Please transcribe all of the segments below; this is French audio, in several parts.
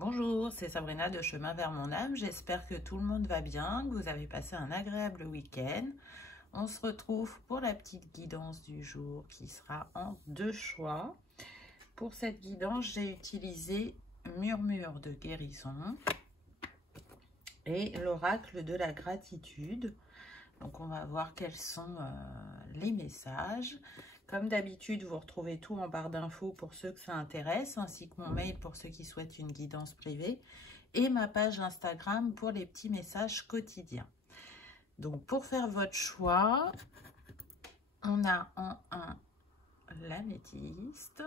Bonjour, c'est Sabrina de Chemin vers mon âme. J'espère que tout le monde va bien, que vous avez passé un agréable week-end. On se retrouve pour la petite guidance du jour qui sera en 2 choix. Pour cette guidance, j'ai utilisé Murmure de guérison et l'oracle de la gratitude. Donc on va voir quels sont les messages. Comme d'habitude, vous retrouvez tout en barre d'infos pour ceux que ça intéresse, ainsi que mon mail pour ceux qui souhaitent une guidance privée, et ma page Instagram pour les petits messages quotidiens. Donc pour faire votre choix, on a en 1 l'améthyste,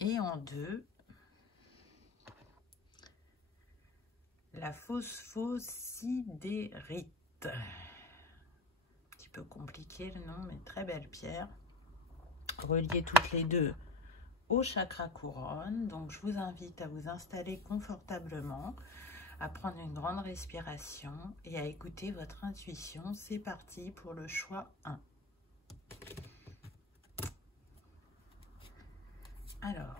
et en 2 la phosphosidérite. Peu compliqué le nom, mais très belle pierre, reliée toutes les deux au chakra couronne. Donc je vous invite à vous installer confortablement, à prendre une grande respiration et à écouter votre intuition. C'est parti pour le choix 1. Alors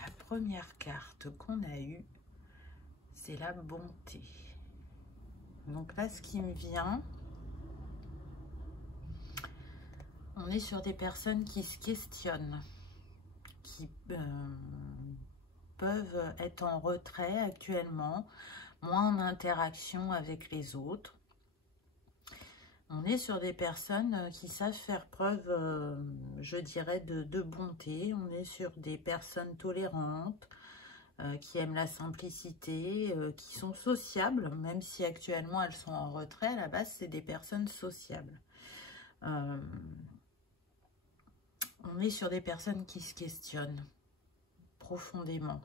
la première carte qu'on a eue, c'est la bonté. Donc là, ce qui me vient, on est sur des personnes qui se questionnent, qui peuvent être en retrait actuellement, moins en interaction avec les autres. On est sur des personnes qui savent faire preuve, je dirais, de bonté. On est sur des personnes tolérantes, qui aiment la simplicité, qui sont sociables, même si actuellement elles sont en retrait. À la base, c'est des personnes sociables. On est sur des personnes qui se questionnent profondément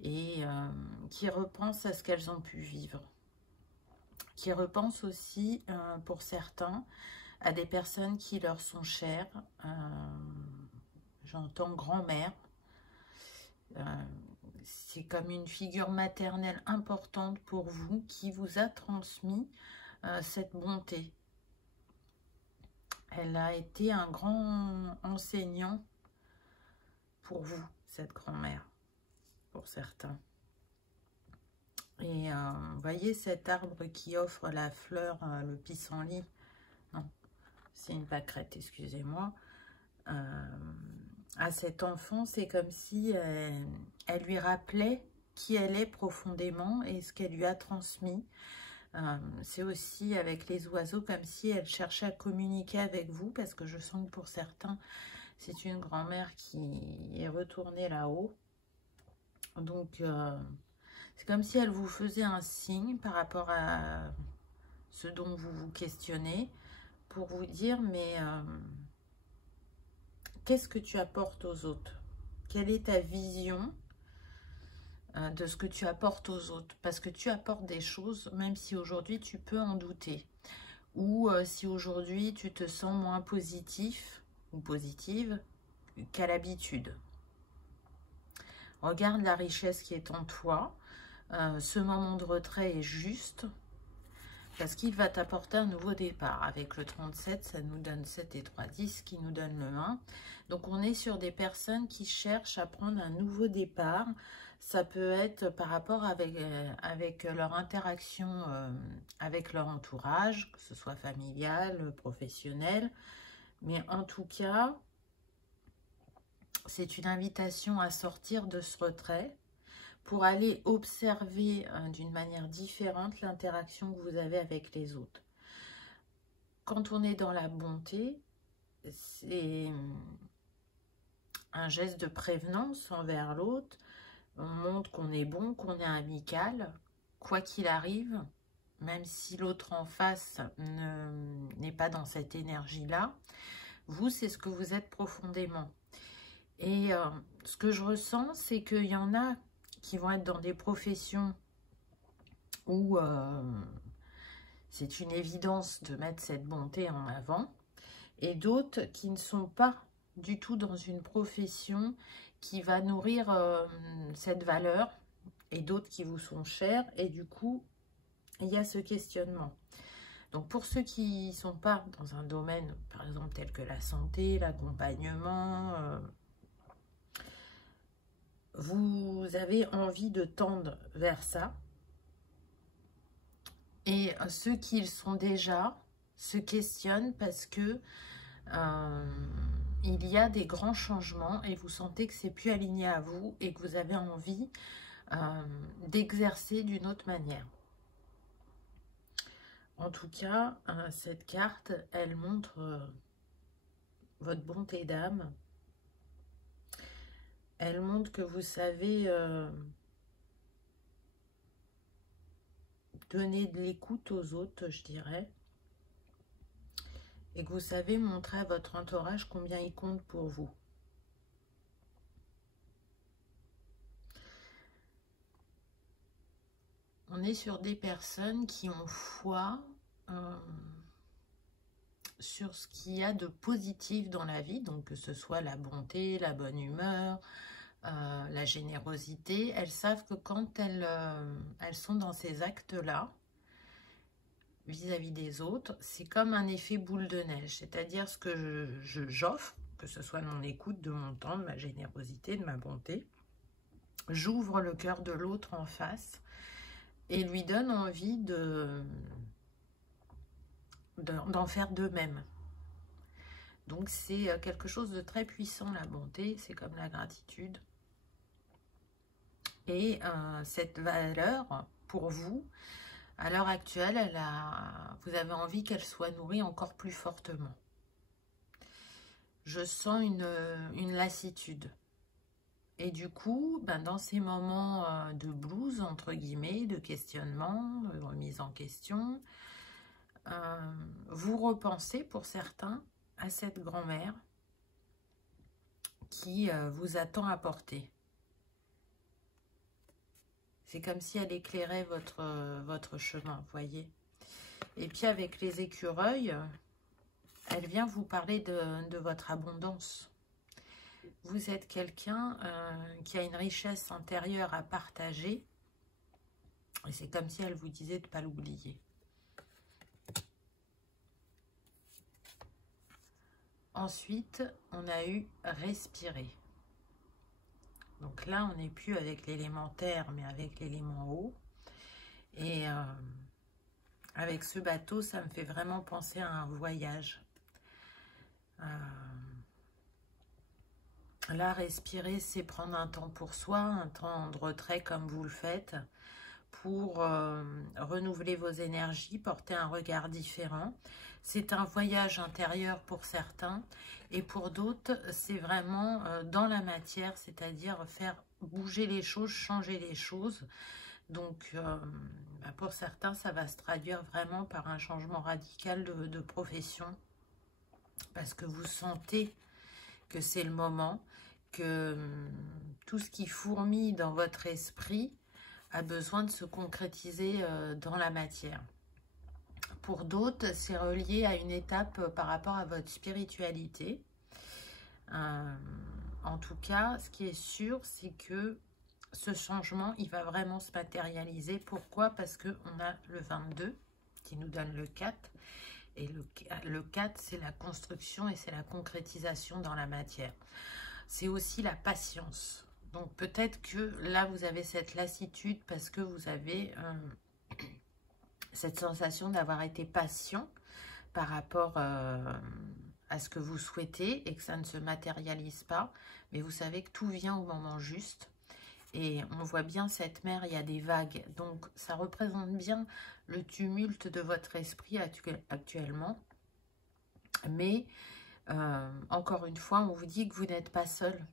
et qui repensent à ce qu'elles ont pu vivre, qui repensent aussi, pour certains, à des personnes qui leur sont chères. J'entends grand-mère. C'est comme une figure maternelle importante pour vous qui vous a transmis cette bonté. Elle a été un grand enseignant pour vous, cette grand-mère, pour certains. Et vous voyez cet arbre qui offre la fleur, le pissenlit, non, c'est une pâquerette, excusez-moi, à cet enfant, c'est comme si elle lui rappelait qui elle est profondément et ce qu'elle lui a transmis. C'est aussi avec les oiseaux, comme si elle cherchait à communiquer avec vous, parce que je sens que pour certains, c'est une grand-mère qui est retournée là-haut. Donc, c'est comme si elle vous faisait un signe par rapport à ce dont vous vous questionnez, pour vous dire, mais qu'est-ce que tu apportes aux autres? Quelle est ta vision de ce que tu apportes aux autres? Parce que tu apportes des choses, même si aujourd'hui tu peux en douter. Ou si aujourd'hui tu te sens moins positif ou positive qu'à l'habitude. Regarde la richesse qui est en toi. Ce moment de retrait est juste parce qu'il va t'apporter un nouveau départ. Avec le 37, ça nous donne 7 et 3, 10 qui nous donne le 1. Donc on est sur des personnes qui cherchent à prendre un nouveau départ. Ça peut être par rapport avec leur interaction avec leur entourage, que ce soit familial, professionnel. Mais en tout cas, c'est une invitation à sortir de ce retrait pour aller observer d'une manière différente l'interaction que vous avez avec les autres. Quand on est dans la bonté, c'est un geste de prévenance envers l'autre. On montre qu'on est bon, qu'on est amical, quoi qu'il arrive, même si l'autre en face n'est pas dans cette énergie-là. Vous, c'est ce que vous êtes profondément. Et ce que je ressens, c'est qu'il y en a qui vont être dans des professions où c'est une évidence de mettre cette bonté en avant, et d'autres qui ne sont pas du tout dans une profession qui va nourrir cette valeur, et d'autres qui vous sont chères, et du coup, il y a ce questionnement. Donc, pour ceux qui ne sont pas dans un domaine, par exemple, tel que la santé, l'accompagnement, vous avez envie de tendre vers ça. Et ceux qui le sont déjà se questionnent parce que il y a des grands changements et vous sentez que c'est plus aligné à vous et que vous avez envie d'exercer d'une autre manière. En tout cas, cette carte, elle montre votre bonté d'âme. Elle montre que vous savez donner de l'écoute aux autres, je dirais. Et que vous savez montrer à votre entourage combien il compte pour vous. On est sur des personnes qui ont foi sur ce qu'il y a de positif dans la vie, donc que ce soit la bonté, la bonne humeur, la générosité. Elles savent que quand elles sont dans ces actes-là, vis-à-vis des autres, c'est comme un effet boule de neige, c'est-à-dire ce que j'offre, que ce soit de mon écoute, de mon temps, de ma générosité, de ma bonté, j'ouvre le cœur de l'autre en face et lui donne envie d'en faire de même. Donc c'est quelque chose de très puissant, la bonté, c'est comme la gratitude. Et cette valeur, pour vous, à l'heure actuelle, vous avez envie qu'elle soit nourrie encore plus fortement. Je sens une lassitude. Et du coup, dans ces moments de blues, entre guillemets, de questionnement, de remise en question, vous repensez pour certains à cette grand-mère qui vous attend à porter. C'est comme si elle éclairait votre chemin, vous voyez. Et puis avec les écureuils, elle vient vous parler de votre abondance. Vous êtes quelqu'un qui a une richesse intérieure à partager. Et c'est comme si elle vous disait de ne pas l'oublier. Ensuite, on a eu respirer. Donc là, on n'est plus avec l'élément terre, mais avec l'élément eau. Et avec ce bateau, ça me fait vraiment penser à un voyage. Là, respirer, c'est prendre un temps pour soi, un temps de retrait comme vous le faites, pour renouveler vos énergies, porter un regard différent. C'est un voyage intérieur pour certains, et pour d'autres, c'est vraiment dans la matière, c'est-à-dire faire bouger les choses, changer les choses. Donc, pour certains, ça va se traduire vraiment par un changement radical de profession, parce que vous sentez que c'est le moment, que tout ce qui fourmille dans votre esprit a besoin de se concrétiser dans la matière. Pour d'autres, c'est relié à une étape par rapport à votre spiritualité. En tout cas, ce qui est sûr, c'est que ce changement, il va vraiment se matérialiser. Pourquoi? Parce qu'on a le 22 qui nous donne le 4. Et le 4, c'est la construction et c'est la concrétisation dans la matière. C'est aussi la patience. Donc peut-être que là, vous avez cette lassitude parce que vous avez cette sensation d'avoir été patient par rapport à ce que vous souhaitez et que ça ne se matérialise pas. Mais vous savez que tout vient au moment juste. Et on voit bien cette mer, il y a des vagues. Donc ça représente bien le tumulte de votre esprit actuellement. Mais encore une fois, on vous dit que vous n'êtes pas seul.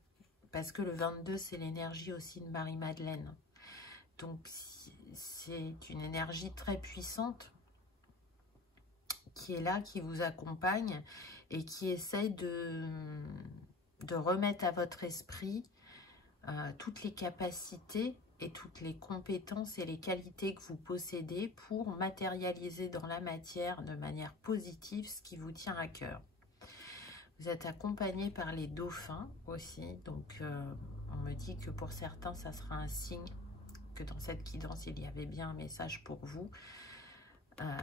Parce que le 22, c'est l'énergie aussi de Marie-Madeleine. Donc, c'est une énergie très puissante qui est là, qui vous accompagne et qui essaye de remettre à votre esprit toutes les capacités et toutes les compétences et les qualités que vous possédez pour matérialiser dans la matière de manière positive ce qui vous tient à cœur. Vous êtes accompagné par les dauphins aussi, donc on me dit que pour certains, ça sera un signe que dans cette guidance, il y avait bien un message pour vous.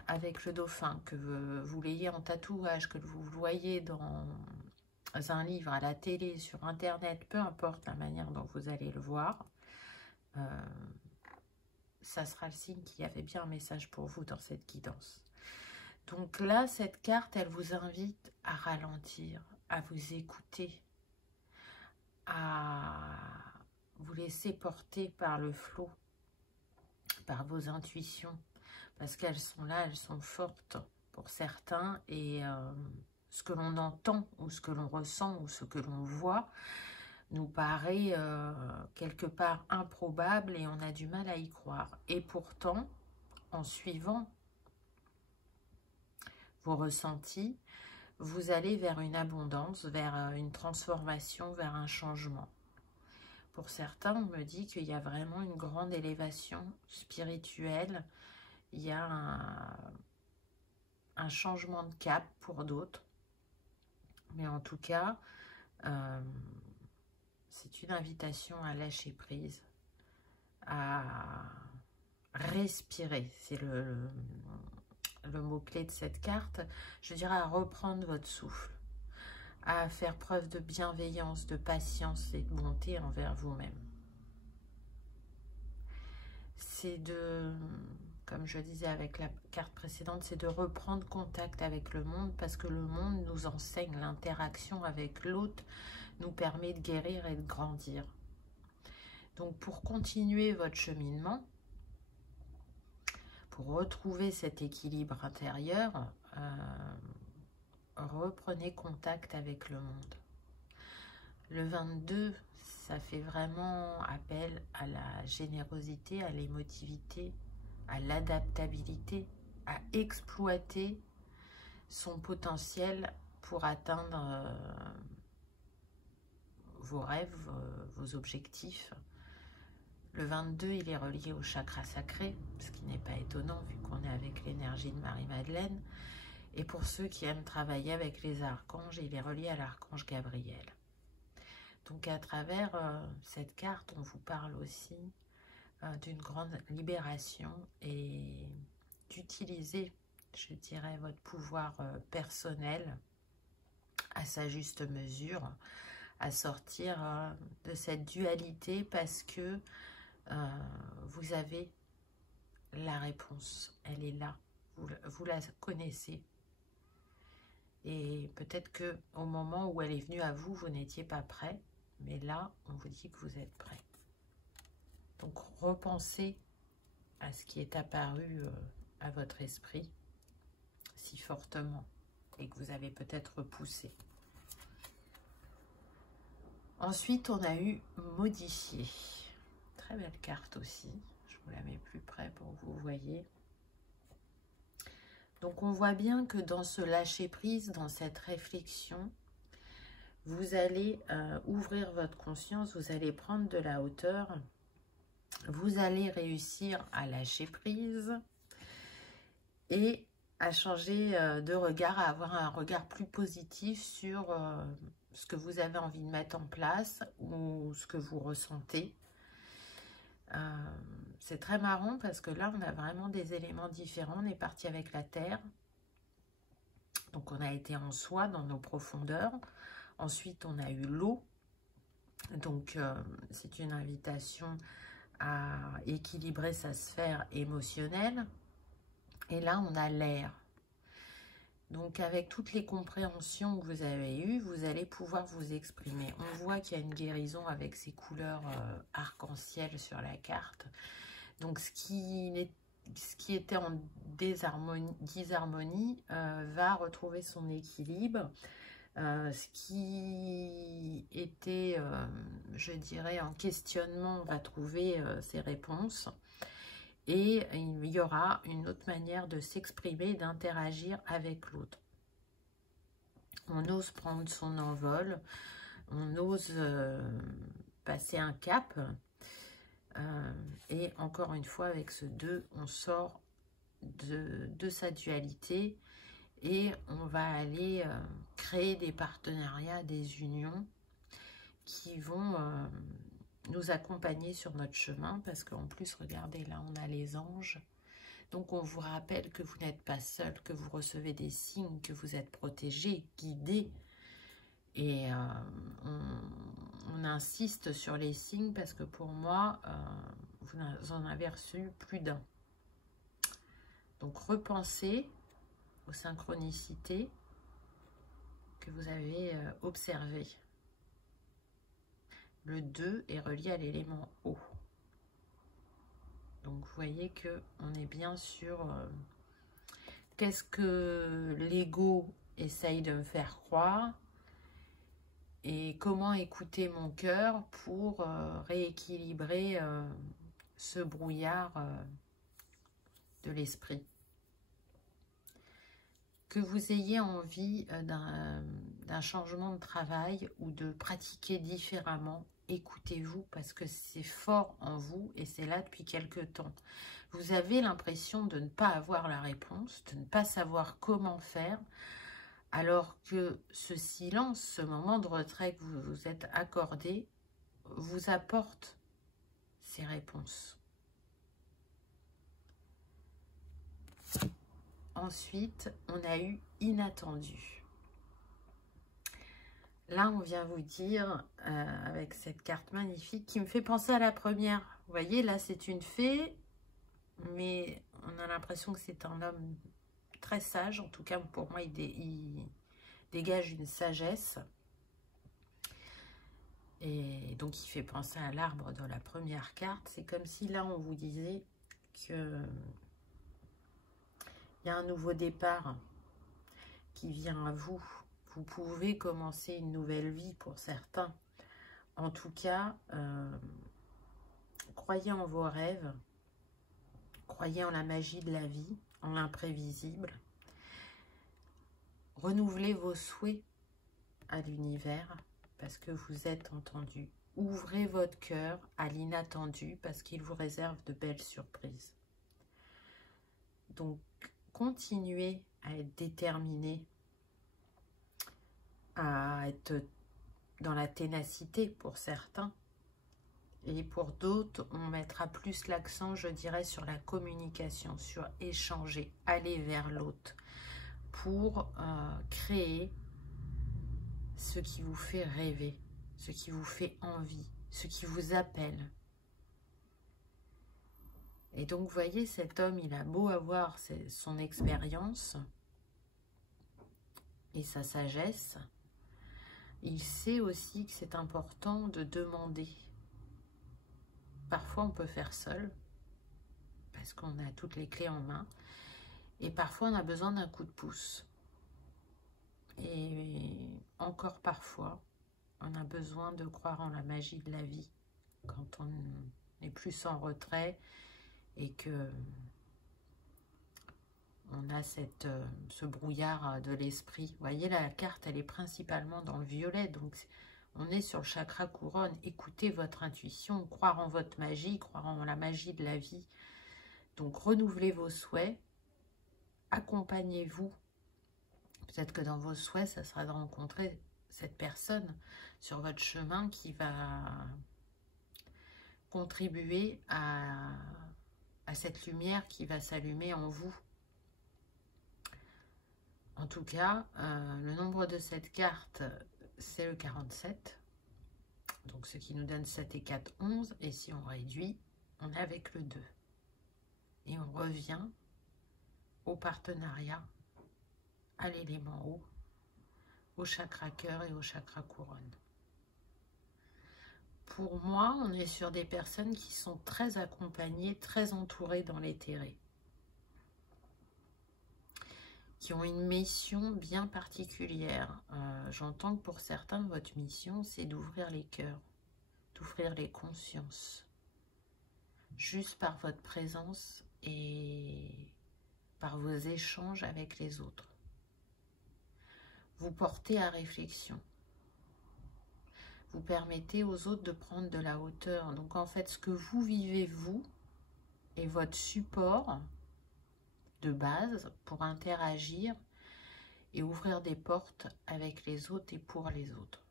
Avec le dauphin, que vous l'ayez en tatouage, que vous le voyez dans un livre, à la télé, sur Internet, peu importe la manière dont vous allez le voir, ça sera le signe qu'il y avait bien un message pour vous dans cette guidance. Donc là, cette carte, elle vous invite à ralentir, à vous écouter, à vous laisser porter par le flot, par vos intuitions, parce qu'elles sont là, elles sont fortes pour certains, et ce que l'on entend, ou ce que l'on ressent, ou ce que l'on voit, nous paraît quelque part improbable, et on a du mal à y croire. Et pourtant, en suivant vos ressentis, vous allez vers une abondance, vers une transformation, vers un changement. Pour certains, on me dit qu'il y a vraiment une grande élévation spirituelle, il y a un changement de cap pour d'autres. Mais en tout cas, c'est une invitation à lâcher prise, à respirer. C'est le mot-clé de cette carte. Je dirais à reprendre votre souffle, à faire preuve de bienveillance, de patience et de bonté envers vous-même. C'est de, comme je disais avec la carte précédente, c'est de reprendre contact avec le monde, parce que le monde nous enseigne, l'interaction avec l'autre nous permet de guérir et de grandir. Donc pour continuer votre cheminement, pour retrouver cet équilibre intérieur, reprenez contact avec le monde. Le 22, ça fait vraiment appel à la générosité, à l'émotivité, à l'adaptabilité, à exploiter son potentiel pour atteindre vos rêves, vos objectifs. Le 22, il est relié au chakra sacré, ce qui n'est pas étonnant vu qu'on est avec l'énergie de Marie-Madeleine. Et pour ceux qui aiment travailler avec les archanges, il est relié à l'archange Gabriel. Donc à travers cette carte, on vous parle aussi d'une grande libération et d'utiliser, je dirais, votre pouvoir personnel à sa juste mesure, à sortir de cette dualité, parce que vous avez la réponse, elle est là, vous la connaissez. Et peut-être que au moment où elle est venue à vous, vous n'étiez pas prêt, mais là, on vous dit que vous êtes prêt. Donc, repensez à ce qui est apparu à votre esprit si fortement et que vous avez peut-être repoussé. Ensuite, on a eu modifier. Très belle carte aussi. Je vous la mets plus près pour que vous voyez. Donc, on voit bien que dans ce lâcher-prise, dans cette réflexion, vous allez ouvrir votre conscience, vous allez prendre de la hauteur, vous allez réussir à lâcher prise et à changer de regard, à avoir un regard plus positif sur ce que vous avez envie de mettre en place ou ce que vous ressentez. C'est très marrant parce que là, on a vraiment des éléments différents. On est parti avec la terre. Donc, on a été en soi, dans nos profondeurs. Ensuite, on a eu l'eau. Donc, c'est une invitation à équilibrer sa sphère émotionnelle. Et là, on a l'air. Donc, avec toutes les compréhensions que vous avez eues, vous allez pouvoir vous exprimer. On voit qu'il y a une guérison avec ces couleurs arc-en-ciel sur la carte. Donc, ce qui était en disharmonie va retrouver son équilibre. Ce qui était, je dirais, en questionnement va trouver ses réponses. Et il y aura une autre manière de s'exprimer, d'interagir avec l'autre. On ose prendre son envol, on ose passer un cap. Et encore une fois, avec ce 2, on sort de sa dualité et on va aller créer des partenariats, des unions qui vont nous accompagner sur notre chemin, parce qu'en plus, regardez, là, on a les anges. Donc, on vous rappelle que vous n'êtes pas seul, que vous recevez des signes, que vous êtes protégé, guidé. Et on insiste sur les signes parce que pour moi, vous en avez reçu plus d'un. Donc, repensez aux synchronicités que vous avez observées. Le 2 est relié à l'élément eau. Donc, vous voyez qu'on est bien sur qu'est-ce que l'ego essaye de me faire croire et comment écouter mon cœur pour rééquilibrer ce brouillard de l'esprit. Que vous ayez envie d'un changement de travail ou de pratiquer différemment, écoutez-vous parce que c'est fort en vous et c'est là depuis quelque temps. Vous avez l'impression de ne pas avoir la réponse, de ne pas savoir comment faire, alors que ce silence, ce moment de retrait que vous vous êtes accordé, vous apporte ces réponses. Ensuite, on a eu inattendu. Là, on vient vous dire, avec cette carte magnifique, qui me fait penser à la première. Vous voyez, là, c'est une fée, mais on a l'impression que c'est un homme très sage. En tout cas, pour moi, il dégage une sagesse. Et donc, il fait penser à l'arbre de la première carte. C'est comme si, là, on vous disait que il y a un nouveau départ qui vient à vous. Vous pouvez commencer une nouvelle vie pour certains. En tout cas, croyez en vos rêves. Croyez en la magie de la vie, en l'imprévisible. Renouvelez vos souhaits à l'univers parce que vous êtes entendu. Ouvrez votre cœur à l'inattendu parce qu'il vous réserve de belles surprises. Donc, continuez à être déterminé, à être dans la ténacité pour certains. Et pour d'autres, on mettra plus l'accent, je dirais, sur la communication, sur échanger, aller vers l'autre, pour créer ce qui vous fait rêver, ce qui vous fait envie, ce qui vous appelle. Et donc, vous voyez, cet homme, il a beau avoir son expérience et sa sagesse, il sait aussi que c'est important de demander. Parfois, on peut faire seul, parce qu'on a toutes les clés en main, et parfois, on a besoin d'un coup de pouce. Et encore parfois, on a besoin de croire en la magie de la vie, quand on est plus en retrait, et que on a ce brouillard de l'esprit. Vous voyez, la carte, elle est principalement dans le violet, donc on est sur le chakra couronne. Écoutez votre intuition, croire en votre magie, croire en la magie de la vie. Donc, renouvelez vos souhaits, accompagnez-vous. Peut-être que dans vos souhaits, ça sera de rencontrer cette personne sur votre chemin qui va contribuer à cette lumière qui va s'allumer en vous. En tout cas, le nombre de cette carte, c'est le 47. Donc, ce qui nous donne 7 et 4, 11. Et si on réduit, on est avec le 2. Et on revient au partenariat, à l'élément eau, au chakra cœur et au chakra couronne. Pour moi, on est sur des personnes qui sont très accompagnées, très entourées dans l'éthéré, qui ont une mission bien particulière. J'entends que pour certains, votre mission, c'est d'ouvrir les cœurs, d'ouvrir les consciences, juste par votre présence et par vos échanges avec les autres. Vous portez à réflexion. Vous permettez aux autres de prendre de la hauteur. Donc en fait, ce que vous vivez, vous, est votre support de base pour interagir et ouvrir des portes avec les autres et pour les autres.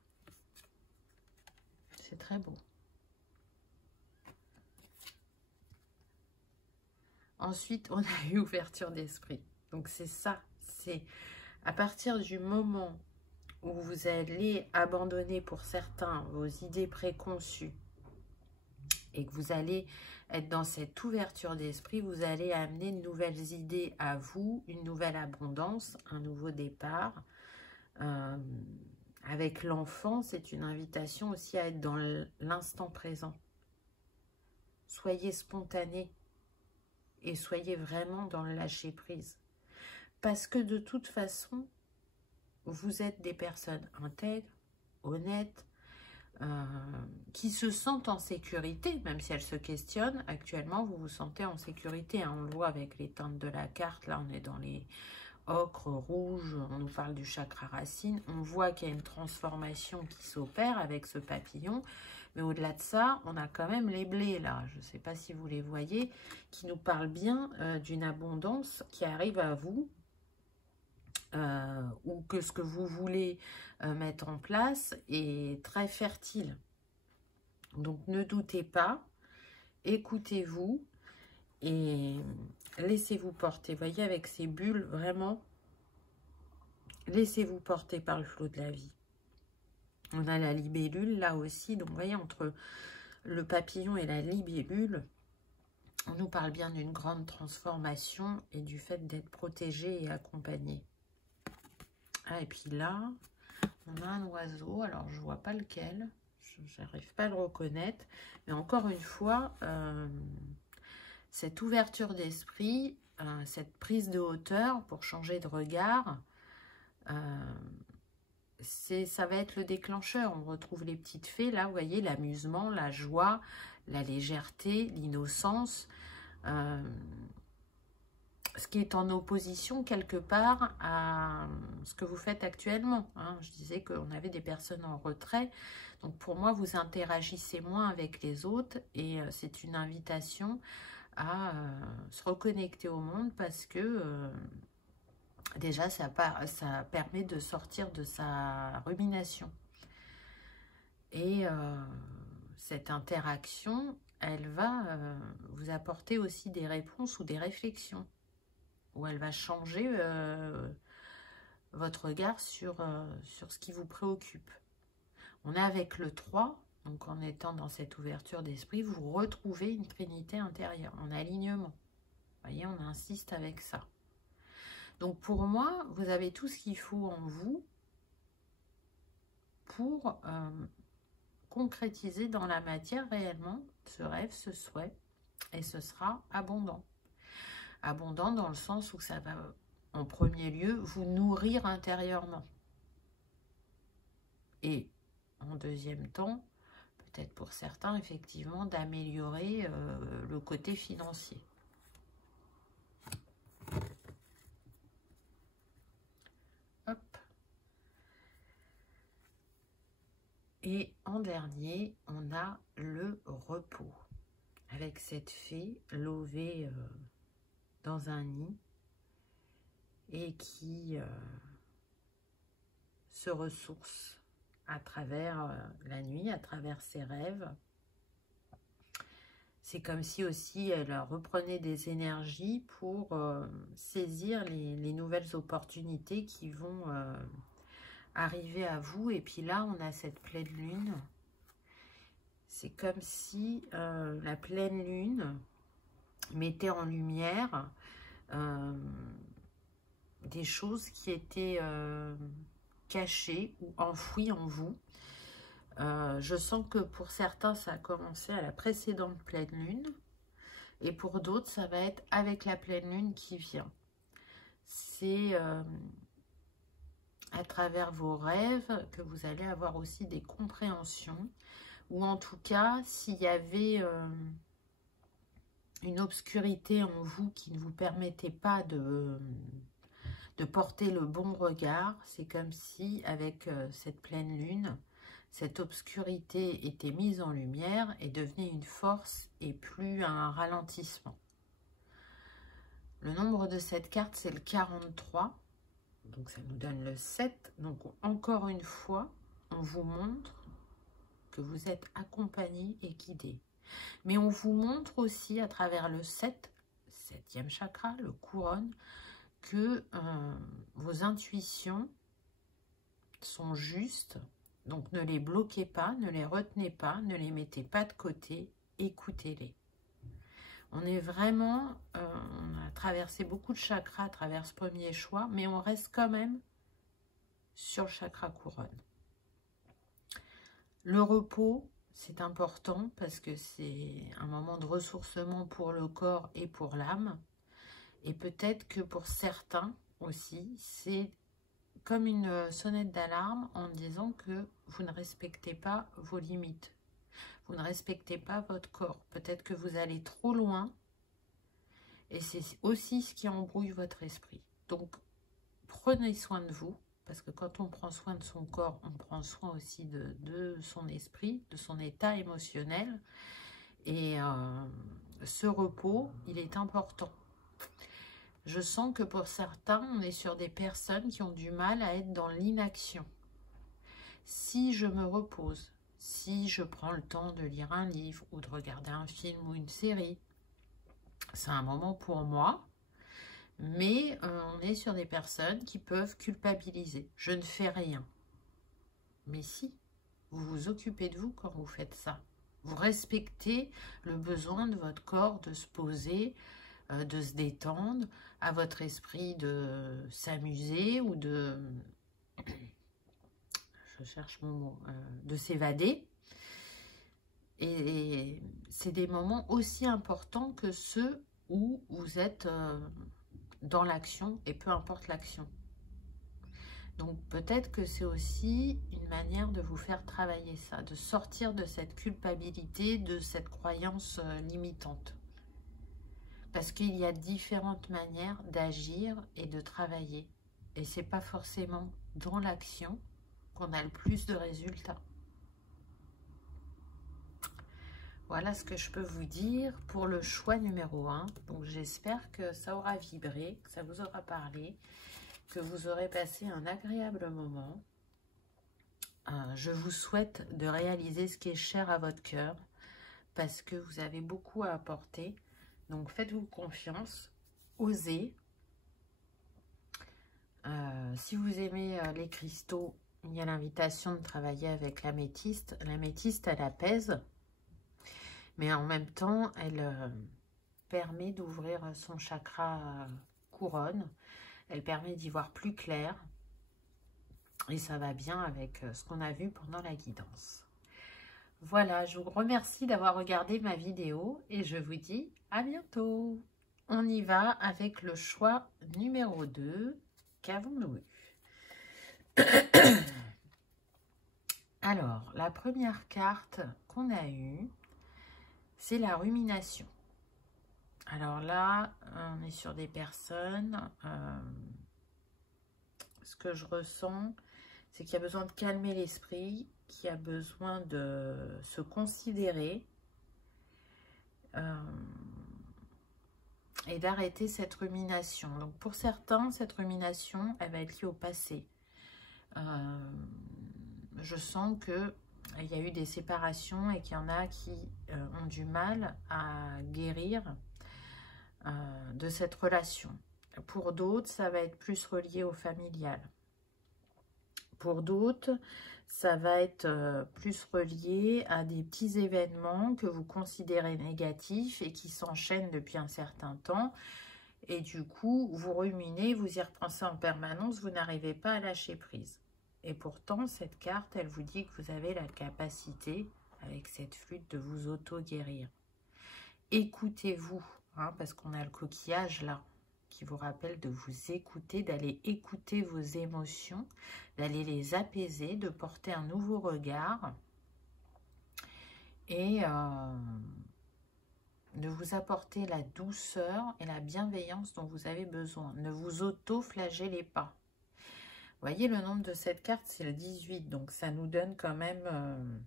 C'est très beau. Ensuite, on a eu ouverture d'esprit. Donc c'est ça, c'est à partir du moment où vous allez abandonner pour certains vos idées préconçues et que vous allez être dans cette ouverture d'esprit, vous allez amener de nouvelles idées à vous, une nouvelle abondance, un nouveau départ. Avec l'enfant, c'est une invitation aussi à être dans l'instant présent. Soyez spontané et soyez vraiment dans le lâcher-prise. Parce que de toute façon, vous êtes des personnes intègres, honnêtes, qui se sentent en sécurité, même si elles se questionnent. Actuellement, vous vous sentez en sécurité, hein, on le voit avec les teintes de la carte. Là, on est dans les ocre, rouge, on nous parle du chakra racine. On voit qu'il y a une transformation qui s'opère avec ce papillon. Mais au-delà de ça, on a quand même les blés, là. Je ne sais pas si vous les voyez, qui nous parlent bien d'une abondance qui arrive à vous. Ou que ce que vous voulez mettre en place est très fertile. Donc ne doutez pas, écoutez-vous et laissez-vous porter. Vous voyez, avec ces bulles, vraiment, laissez-vous porter par le flot de la vie. On a la libellule là aussi, donc vous voyez, entre le papillon et la libellule, on nous parle bien d'une grande transformation et du fait d'être protégé et accompagné. Ah, et puis là, on a un oiseau, alors je vois pas lequel, je n'arrive pas à le reconnaître, mais encore une fois, cette ouverture d'esprit, cette prise de hauteur pour changer de regard, ça va être le déclencheur. On retrouve les petites fées, là, vous voyez, l'amusement, la joie, la légèreté, l'innocence, ce qui est en opposition quelque part à ce que vous faites actuellement. Hein. Je disais qu'on avait des personnes en retrait. Donc pour moi, vous interagissez moins avec les autres et c'est une invitation à se reconnecter au monde parce que déjà, ça permet de sortir de sa rumination. Et cette interaction, elle va vous apporter aussi des réponses ou des réflexions. Où elle va changer votre regard sur ce qui vous préoccupe. On est avec le 3, donc en étant dans cette ouverture d'esprit, vous retrouvez une trinité intérieure, en alignement. Vous voyez, on insiste avec ça. Donc pour moi, vous avez tout ce qu'il faut en vous pour concrétiser dans la matière réellement ce rêve, ce souhait, et ce sera abondant. Abondant dans le sens où ça va, en premier lieu, vous nourrir intérieurement. Et en deuxième temps, peut-être pour certains, effectivement, d'améliorer le côté financier. Hop. Et en dernier, on a le repos. Avec cette fée levée dans un nid et qui se ressource à travers la nuit, à travers ses rêves. C'est comme si aussi elle reprenait des énergies pour saisir les nouvelles opportunités qui vont arriver à vous. Et puis là, on a cette pleine lune. C'est comme si la pleine lune mettait en lumière des choses qui étaient cachées ou enfouies en vous. Je sens que pour certains, ça a commencé à la précédente pleine lune. Et pour d'autres, ça va être avec la pleine lune qui vient. C'est à travers vos rêves que vous allez avoir aussi des compréhensions. Ou en tout cas, s'il y avait une obscurité en vous qui ne vous permettait pas de porter le bon regard, c'est comme si avec cette pleine lune, cette obscurité était mise en lumière et devenait une force et plus un ralentissement. Le nombre de cette carte, c'est le 43. Donc ça nous donne le 7. Donc encore une fois, on vous montre que vous êtes accompagné et guidé. Mais on vous montre aussi à travers le 7, 7e chakra, le couronne, que vos intuitions sont justes. Donc ne les bloquez pas, ne les retenez pas, ne les mettez pas de côté écoutez-les. On est vraiment, on a traversé beaucoup de chakras à travers ce premier choix, mais on reste quand même sur le chakra couronne. Le repos, c'est important parce que c'est un moment de ressourcement pour le corps et pour l'âme. Et peut-être que pour certains aussi, c'est comme une sonnette d'alarme en disant que vous ne respectez pas vos limites. Vous ne respectez pas votre corps. Peut-être que vous allez trop loin. Et c'est aussi ce qui embrouille votre esprit. Donc, prenez soin de vous. Parce que quand on prend soin de son corps, on prend soin aussi de son esprit, de son état émotionnel. Et ce repos, il est important. Je sens que pour certains, on est sur des personnes qui ont du mal à être dans l'inaction. Si je me repose, si je prends le temps de lire un livre ou de regarder un film ou une série, c'est un moment pour moi. Mais on est sur des personnes qui peuvent culpabiliser. Je ne fais rien. Mais si, vous vous occupez de vous quand vous faites ça. Vous respectez le besoin de votre corps de se poser, de se détendre, à votre esprit de s'amuser ou de... Je cherche mon mot. De s'évader. Et c'est des moments aussi importants que ceux où vous êtes... dans l'action, et peu importe l'action. Donc peut-être que c'est aussi une manière de vous faire travailler ça, de sortir de cette culpabilité, de cette croyance limitante. Parce qu'il y a différentes manières d'agir et de travailler. Et c'est pas forcément dans l'action qu'on a le plus de résultats. Voilà ce que je peux vous dire pour le choix numéro 1. Donc j'espère que ça aura vibré, que ça vous aura parlé, que vous aurez passé un agréable moment. Je vous souhaite de réaliser ce qui est cher à votre cœur parce que vous avez beaucoup à apporter. Donc faites-vous confiance, osez. Si vous aimez les cristaux, il y a l'invitation de travailler avec l'améthyste. L'améthyste, elle apaise. Mais en même temps, elle permet d'ouvrir son chakra couronne. Elle permet d'y voir plus clair. Et ça va bien avec ce qu'on a vu pendant la guidance. Voilà, je vous remercie d'avoir regardé ma vidéo et je vous dis à bientôt. On y va avec le choix numéro 2. Qu'avons-nous eu? Alors, la première carte qu'on a eue, c'est la rumination. Alors là, on est sur des personnes. Ce que je ressens, c'est qu'il y a besoin de calmer l'esprit, qu'il y a besoin de se considérer et d'arrêter cette rumination. Donc pour certains, cette rumination, elle va être liée au passé. Je sens que il y a eu des séparations et qu'il y en a qui ont du mal à guérir de cette relation. Pour d'autres, ça va être plus relié au familial. Pour d'autres, ça va être plus relié à des petits événements que vous considérez négatifs et qui s'enchaînent depuis un certain temps. Et du coup, vous ruminez, vous y repensez en permanence, vous n'arrivez pas à lâcher prise. Et pourtant, cette carte, elle vous dit que vous avez la capacité, avec cette flûte, de vous auto-guérir. Écoutez-vous, hein, parce qu'on a le coquillage là, qui vous rappelle de vous écouter, d'aller écouter vos émotions, d'aller les apaiser, de porter un nouveau regard et de vous apporter la douceur et la bienveillance dont vous avez besoin. Ne vous auto-flagellez pas. Vous voyez, le nombre de cette carte, c'est le 18, donc ça nous donne quand même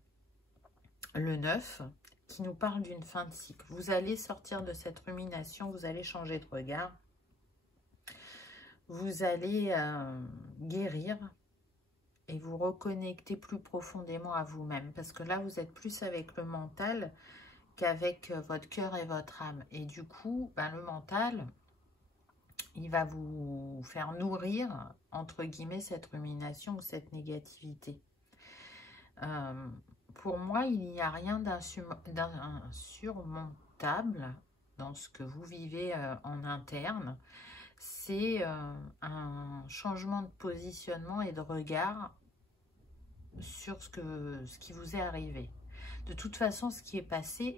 le 9, qui nous parle d'une fin de cycle. Vous allez sortir de cette rumination, vous allez changer de regard, vous allez guérir et vous reconnecter plus profondément à vous-même. Parce que là, vous êtes plus avec le mental qu'avec votre cœur et votre âme. Et du coup, ben, le mental, il va vous faire nourrir, entre guillemets, cette rumination ou cette négativité. pour moi, il n'y a rien d'insurmontable dans ce que vous vivez en interne. C'est un changement de positionnement et de regard sur ce qui vous est arrivé. De toute façon, ce qui est passé,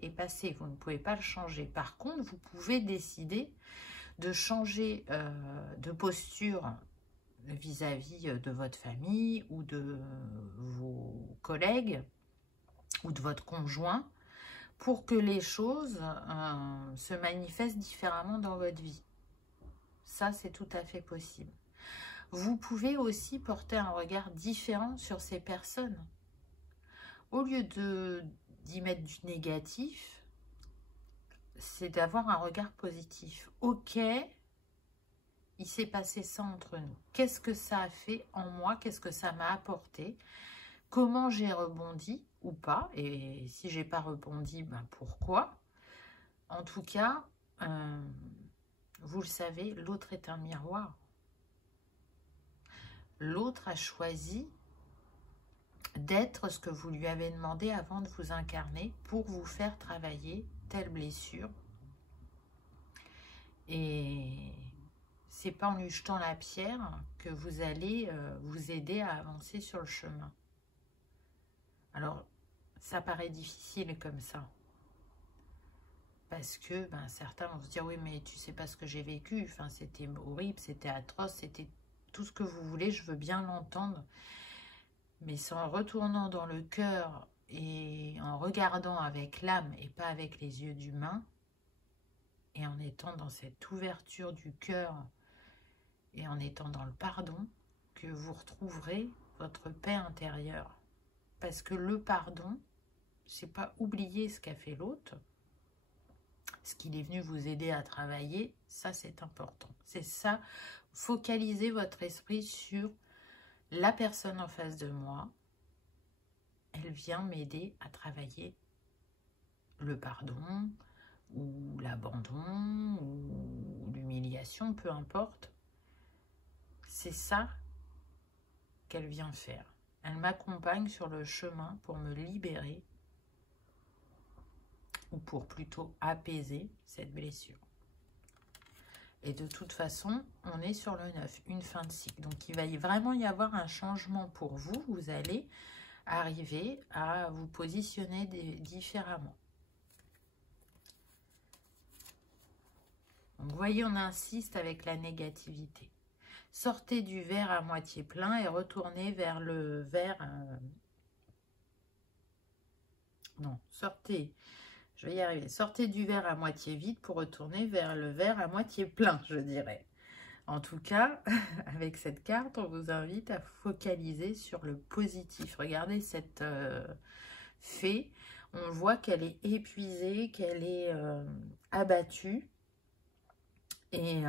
vous ne pouvez pas le changer. Par contre, vous pouvez décider de changer de posture vis-à-vis de votre famille ou de vos collègues ou de votre conjoint pour que les choses se manifestent différemment dans votre vie. Ça, c'est tout à fait possible. Vous pouvez aussi porter un regard différent sur ces personnes. Au lieu d'y mettre du négatif, c'est d'avoir un regard positif. Ok, il s'est passé ça entre nous. Qu'est-ce que ça a fait en moi? Qu'est-ce que ça m'a apporté? Comment j'ai rebondi ou pas? Et si j'ai pas rebondi, ben pourquoi? En tout cas, vous le savez, l'autre est un miroir. L'autre a choisi d'être ce que vous lui avez demandé avant de vous incarner pour vous faire travailler telle blessure. Et c'est pas en lui jetant la pierre que vous allez vous aider à avancer sur le chemin. Alors, ça paraît difficile comme ça. Parce que certains vont se dire, oui, mais tu sais pas ce que j'ai vécu. Enfin, c'était horrible, c'était atroce, c'était tout ce que vous voulez, je veux bien l'entendre. Mais c'est en retournant dans le cœur et en regardant avec l'âme et pas avec les yeux d'humain, et en étant dans cette ouverture du cœur et en étant dans le pardon, que vous retrouverez votre paix intérieure. Parce que le pardon, c'est pas oublier ce qu'a fait l'autre, ce qu'il est venu vous aider à travailler, ça c'est important. C'est ça, focalisez votre esprit sur la personne en face de moi, elle vient m'aider à travailler le pardon, ou l'abandon, ou l'humiliation, peu importe. C'est ça qu'elle vient faire. Elle m'accompagne sur le chemin pour me libérer, ou pour plutôt apaiser cette blessure. Et de toute façon, on est sur le 9, une fin de cycle. Donc, il va vraiment y avoir un changement pour vous. Vous allez arriver à vous positionner différemment. Donc, vous voyez, on insiste avec la négativité. Sortez du verre à moitié plein et retournez vers le verre... Non, sortez... Je vais y arriver. Sortez du verre à moitié vide pour retourner vers le verre à moitié plein, je dirais. En tout cas, avec cette carte, on vous invite à focaliser sur le positif. Regardez cette fée. On voit qu'elle est épuisée, qu'elle est abattue. Et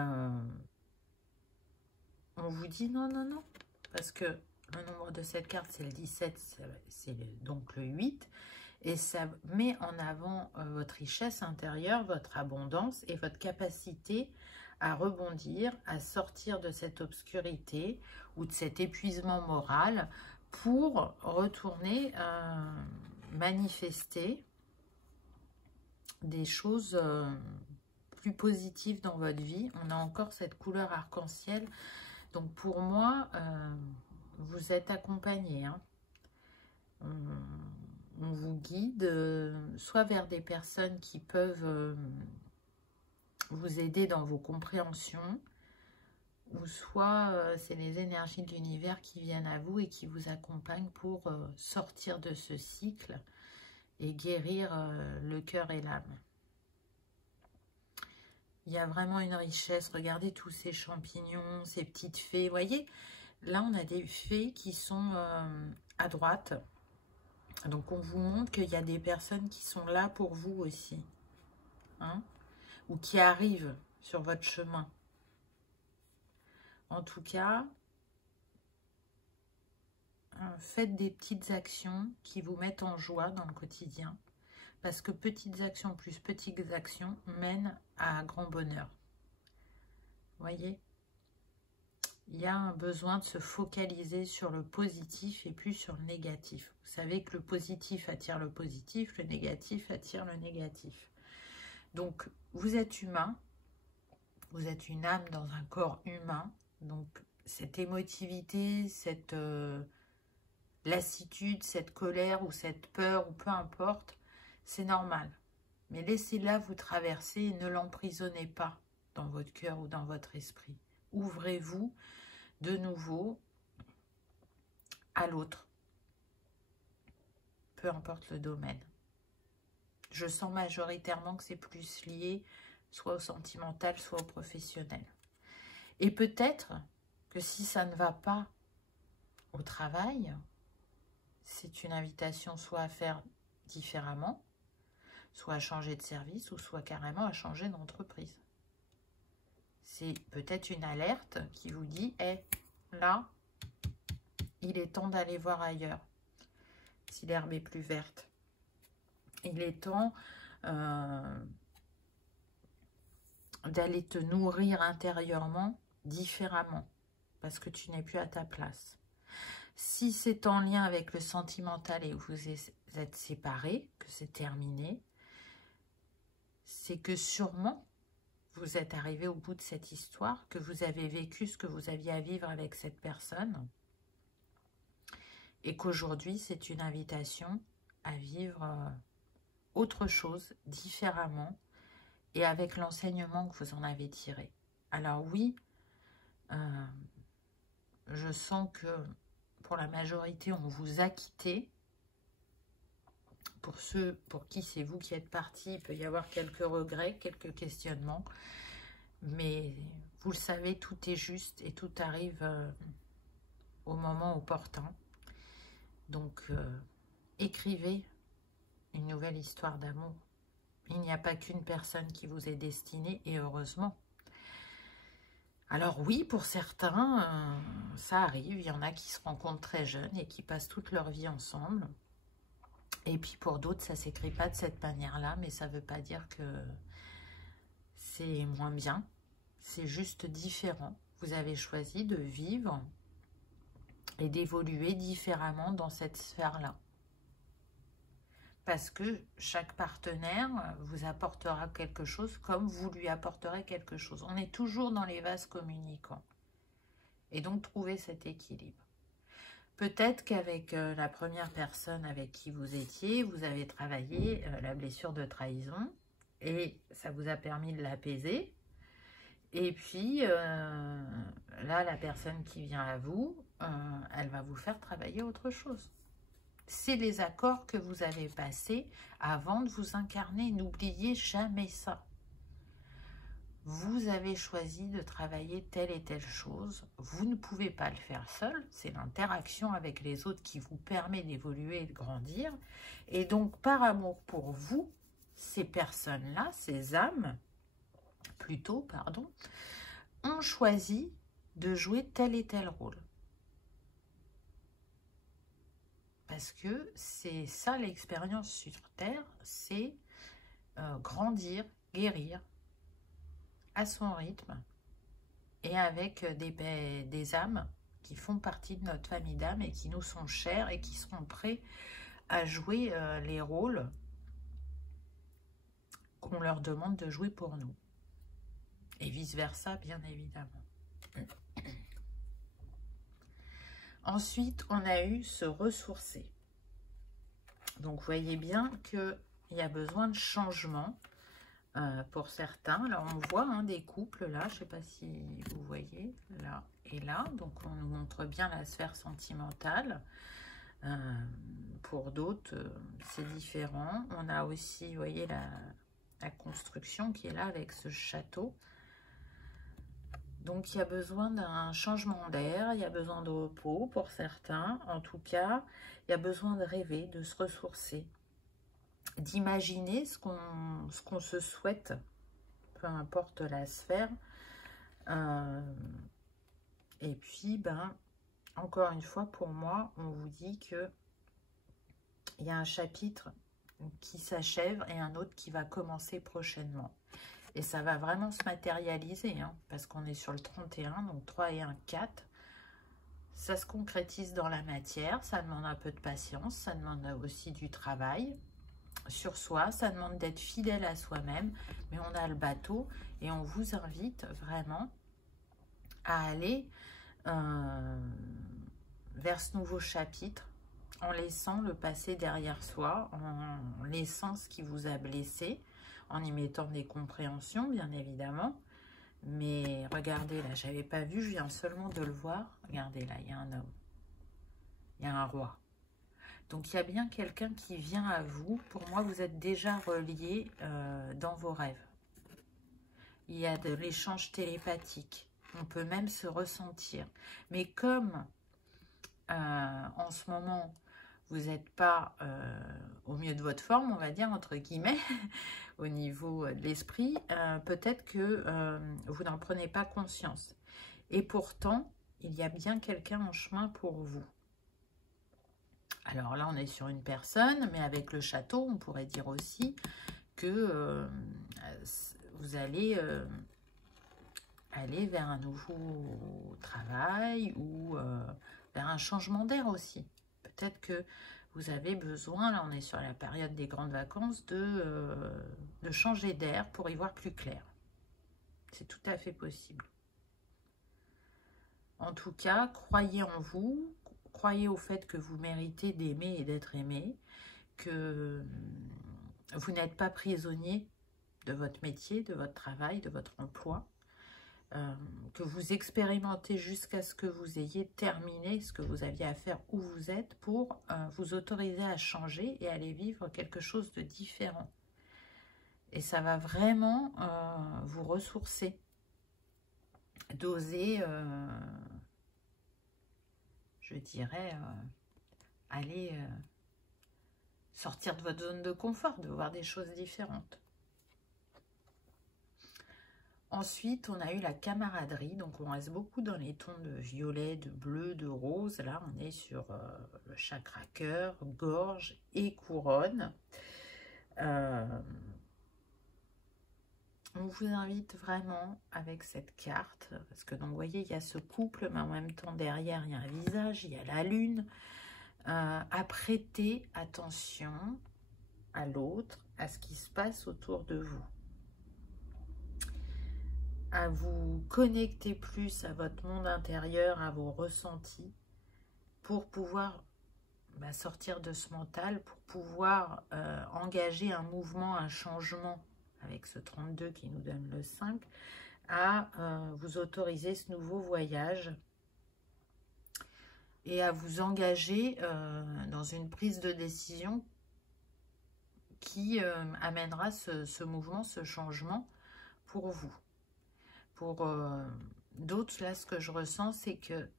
on vous dit non, non, non. Parce que le nombre de cette carte, c'est le 17, c'est donc le 8. Et ça met en avant votre richesse intérieure, votre abondance et votre capacité à rebondir, à sortir de cette obscurité ou de cet épuisement moral pour retourner manifester des choses plus positives dans votre vie. On a encore cette couleur arc-en-ciel. Donc pour moi, vous êtes accompagné, hein. On vous guide soit vers des personnes qui peuvent vous aider dans vos compréhensions, ou soit c'est les énergies de l'univers qui viennent à vous et qui vous accompagnent pour sortir de ce cycle et guérir le cœur et l'âme. Il y a vraiment une richesse. Regardez tous ces champignons, ces petites fées. Vous voyez, là on a des fées qui sont à droite. Donc, on vous montre qu'il y a des personnes qui sont là pour vous aussi, hein, ou qui arrivent sur votre chemin. En tout cas, faites des petites actions qui vous mettent en joie dans le quotidien, parce que petites actions plus petites actions mènent à grand bonheur. Voyez? il y a un besoin de se focaliser sur le positif et plus sur le négatif. Vous savez que le positif attire le positif, le négatif attire le négatif. Donc, vous êtes humain, vous êtes une âme dans un corps humain. Donc, cette émotivité, cette lassitude, cette colère ou cette peur, ou peu importe, c'est normal. Mais laissez-la vous traverser et ne l'emprisonnez pas dans votre cœur ou dans votre esprit. Ouvrez-vous de nouveau à l'autre, peu importe le domaine. Je sens majoritairement que c'est plus lié soit au sentimental, soit au professionnel. Et peut-être que si ça ne va pas au travail, c'est une invitation soit à faire différemment, soit à changer de service, ou soit carrément à changer d'entreprise. C'est peut-être une alerte qui vous dit, hey, là, il est temps d'aller voir ailleurs, si l'herbe est plus verte. Il est temps d'aller te nourrir intérieurement différemment, parce que tu n'es plus à ta place. Si c'est en lien avec le sentimental et vous êtes séparés, que c'est terminé, c'est que sûrement vous êtes arrivé au bout de cette histoire, que vous avez vécu ce que vous aviez à vivre avec cette personne, et qu'aujourd'hui c'est une invitation à vivre autre chose, différemment, et avec l'enseignement que vous en avez tiré. Alors oui, je sens que pour la majorité, on vous a quitté. Pour ceux pour qui c'est vous qui êtes partis, il peut y avoir quelques regrets, quelques questionnements. Mais vous le savez, tout est juste et tout arrive au moment opportun. Donc, écrivez une nouvelle histoire d'amour. Il n'y a pas qu'une personne qui vous est destinée, et heureusement. Alors oui, pour certains, ça arrive. Il y en a qui se rencontrent très jeunes et qui passent toute leur vie ensemble. Et puis pour d'autres, ça ne s'écrit pas de cette manière-là, mais ça ne veut pas dire que c'est moins bien. C'est juste différent. Vous avez choisi de vivre et d'évoluer différemment dans cette sphère-là. Parce que chaque partenaire vous apportera quelque chose comme vous lui apporterez quelque chose. On est toujours dans les vases communicants. Et donc, trouver cet équilibre. Peut-être qu'avec la première personne avec qui vous étiez, vous avez travaillé la blessure de trahison et ça vous a permis de l'apaiser. Et puis, là, la personne qui vient à vous, elle va vous faire travailler autre chose. C'est les accords que vous avez passés avant de vous incarner. N'oubliez jamais ça. Vous avez choisi de travailler telle et telle chose. Vous ne pouvez pas le faire seul. C'est l'interaction avec les autres qui vous permet d'évoluer et de grandir. Et donc, par amour pour vous, ces personnes-là, ces âmes, plutôt, pardon, ont choisi de jouer tel et tel rôle. Parce que c'est ça l'expérience sur Terre, c'est grandir, guérir à son rythme et avec des âmes qui font partie de notre famille d'âmes et qui nous sont chères et qui seront prêts à jouer les rôles qu'on leur demande de jouer pour nous. Et vice-versa, bien évidemment. Ensuite, on a eu se ressourcer. Donc, vous voyez bien qu'il y a besoin de changement pour certains. Là, on voit des couples, là, je ne sais pas si vous voyez, là et là. Donc, on nous montre bien la sphère sentimentale. Pour d'autres, c'est différent. On a aussi, vous voyez, la construction qui est là avec ce château. Donc, il y a besoin d'un changement d'air, il y a besoin de repos pour certains. En tout cas, il y a besoin de rêver, de se ressourcer, d'imaginer ce qu'on se souhaite, peu importe la sphère. Et puis, encore une fois, pour moi, on vous dit que il y a un chapitre qui s'achève et un autre qui va commencer prochainement. Et ça va vraiment se matérialiser, hein, parce qu'on est sur le 31, donc 3 et 1, 4. Ça se concrétise dans la matière, ça demande un peu de patience, ça demande aussi du travail sur soi, ça demande d'être fidèle à soi-même, mais on a le bateau et on vous invite vraiment à aller vers ce nouveau chapitre en laissant le passé derrière soi, en laissant ce qui vous a blessé, en y mettant des compréhensions, bien évidemment. Mais regardez, là, j'avais pas vu, je viens seulement de le voir. Regardez, là, il y a un homme. Il y a un roi. Donc, il y a bien quelqu'un qui vient à vous. Pour moi, vous êtes déjà reliés dans vos rêves. Il y a de l'échange télépathique. On peut même se ressentir. Mais comme en ce moment, vous n'êtes pas au mieux de votre forme, on va dire, entre guillemets, au niveau de l'esprit, peut-être que vous n'en prenez pas conscience. Et pourtant, il y a bien quelqu'un en chemin pour vous. Alors là, on est sur une personne, mais avec le château, on pourrait dire aussi que vous allez aller vers un nouveau travail ou vers un changement d'air aussi. Peut-être que vous avez besoin, là on est sur la période des grandes vacances, de changer d'air pour y voir plus clair. C'est tout à fait possible. En tout cas, croyez en vous, croyez au fait que vous méritez d'aimer et d'être aimé, que vous n'êtes pas prisonnier de votre métier, de votre travail, de votre emploi, que vous expérimentez jusqu'à ce que vous ayez terminé ce que vous aviez à faire où vous êtes pour vous autoriser à changer et aller vivre quelque chose de différent. Et ça va vraiment vous ressourcer, d'oser, je dirais, aller sortir de votre zone de confort, de voir des choses différentes. Ensuite, on a eu la camaraderie, donc on reste beaucoup dans les tons de violet, de bleu, de rose. Là, on est sur le chakra cœur, gorge et couronne. On vous invite vraiment avec cette carte, parce que donc, vous voyez, il y a ce couple, mais en même temps, derrière, il y a un visage, il y a la lune, à prêter attention à l'autre, à ce qui se passe autour de vous. À vous connecter plus à votre monde intérieur, à vos ressentis, pour pouvoir sortir de ce mental, pour pouvoir engager un mouvement, un changement, avec ce 32 qui nous donne le 5, à vous autoriser ce nouveau voyage et à vous engager dans une prise de décision qui amènera ce mouvement, ce changement pour vous. Pour d'autres, là, ce que je ressens, c'est que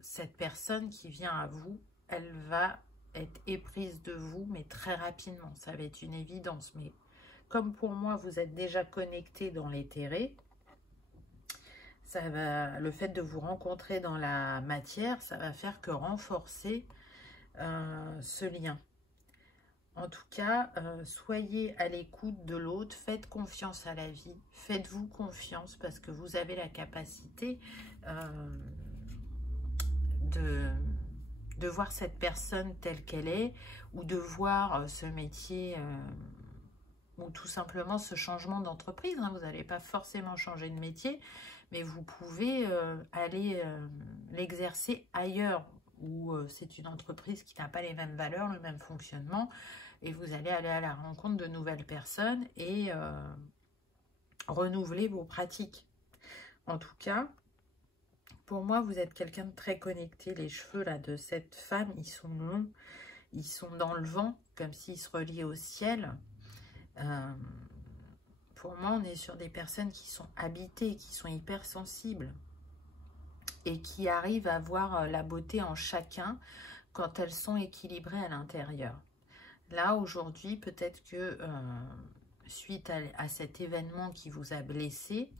cette personne qui vient à vous, elle va être éprise de vous, mais très rapidement. Ça va être une évidence. Mais comme pour moi, vous êtes déjà connecté dans l'éthéré, ça va, le fait de vous rencontrer dans la matière, ça va faire que renforcer ce lien. En tout cas, soyez à l'écoute de l'autre, faites confiance à la vie, faites-vous confiance parce que vous avez la capacité de voir cette personne telle qu'elle est ou de voir ce métier ou tout simplement ce changement d'entreprise. Hein. Vous n'allez pas forcément changer de métier, mais vous pouvez aller l'exercer ailleurs où c'est une entreprise qui n'a pas les mêmes valeurs, le même fonctionnement, et vous allez aller à la rencontre de nouvelles personnes et renouveler vos pratiques. En tout cas, pour moi, vous êtes quelqu'un de très connecté. Les cheveux là de cette femme, ils sont longs, ils sont dans le vent, comme s'ils se reliaient au ciel. Pour moi, on est sur des personnes qui sont habitées, qui sont hypersensibles et qui arrivent à voir la beauté en chacun quand elles sont équilibrées à l'intérieur. Là, aujourd'hui, peut-être que suite à cet événement qui vous a blessé,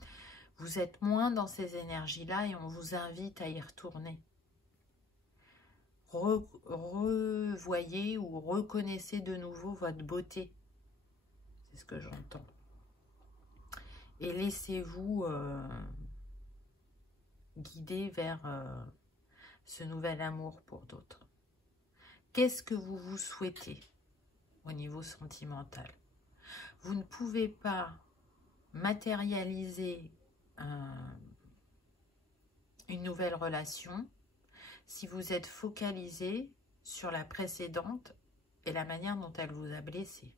vous êtes moins dans ces énergies-là et on vous invite à y retourner. Revoyez ou reconnaissez de nouveau votre beauté. C'est ce que j'entends. et laissez-vous guider vers ce nouvel amour pour d'autres. Qu'est-ce que vous vous souhaitez au niveau sentimental? Vous ne pouvez pas matérialiser une nouvelle relation si vous êtes focalisé sur la précédente et la manière dont elle vous a blessé.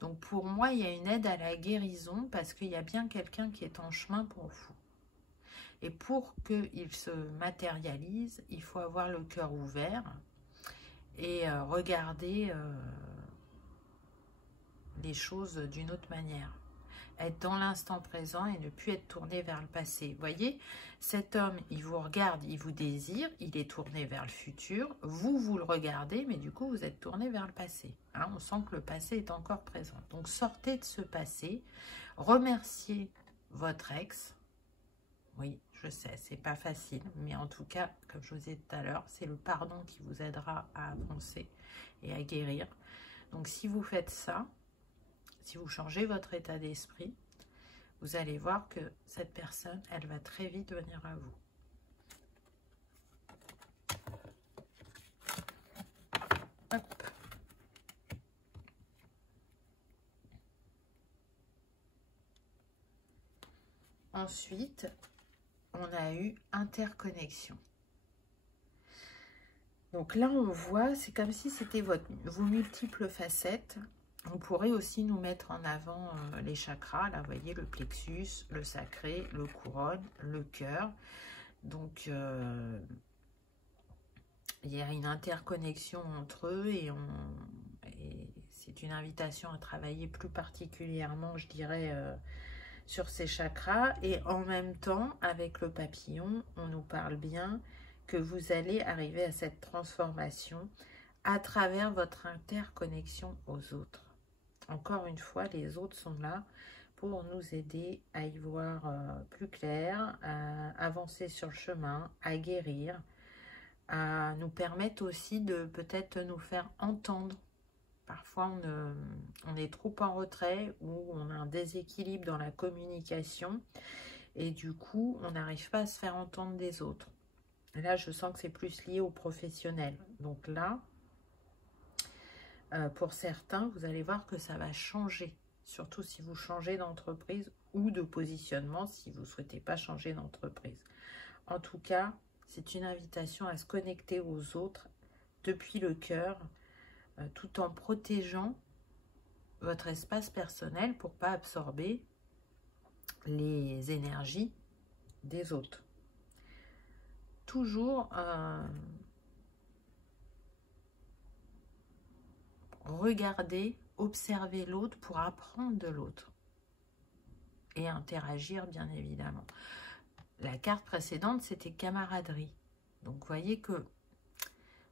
Donc pour moi, il y a une aide à la guérison parce qu'il y a bien quelqu'un qui est en chemin pour vous. Et pour qu'il se matérialise, il faut avoir le cœur ouvert et regarder les choses d'une autre manière. Être dans l'instant présent et ne plus être tourné vers le passé. Vous voyez, cet homme, il vous regarde, il vous désire, il est tourné vers le futur. Vous le regardez, mais du coup, vous êtes tourné vers le passé. Hein, on sent que le passé est encore présent. Donc, sortez de ce passé. Remerciez votre ex. Oui, je sais, c'est pas facile. Mais en tout cas, comme je vous ai dit tout à l'heure, c'est le pardon qui vous aidera à avancer et à guérir. Donc, si vous faites ça, si vous changez votre état d'esprit, vous allez voir que cette personne, elle va très vite venir à vous. Hop. Ensuite, on a eu interconnexion. Donc là, on voit, c'est comme si c'était vos multiples facettes. On pourrait aussi nous mettre en avant les chakras. Là, vous voyez, le plexus, le sacré, le couronne, le cœur. Donc, il y a une interconnexion entre eux et c'est une invitation à travailler plus particulièrement, je dirais, sur ces chakras. Et en même temps, avec le papillon, on nous parle bien que vous allez arriver à cette transformation à travers votre interconnexion aux autres. Encore une fois, les autres sont là pour nous aider à y voir plus clair, à avancer sur le chemin, à guérir, à nous permettre aussi de peut-être nous faire entendre. Parfois, on est trop en retrait ou on a un déséquilibre dans la communication et du coup, on n'arrive pas à se faire entendre des autres. Et là, je sens que c'est plus lié au professionnel. Donc là, pour certains, vous allez voir que ça va changer, surtout si vous changez d'entreprise ou de positionnement si vous ne souhaitez pas changer d'entreprise. En tout cas, c'est une invitation à se connecter aux autres depuis le cœur, tout en protégeant votre espace personnel pour ne pas absorber les énergies des autres. Toujours regarder, observer l'autre pour apprendre de l'autre et interagir bien évidemment. La carte précédente, c'était camaraderie. Donc, vous voyez que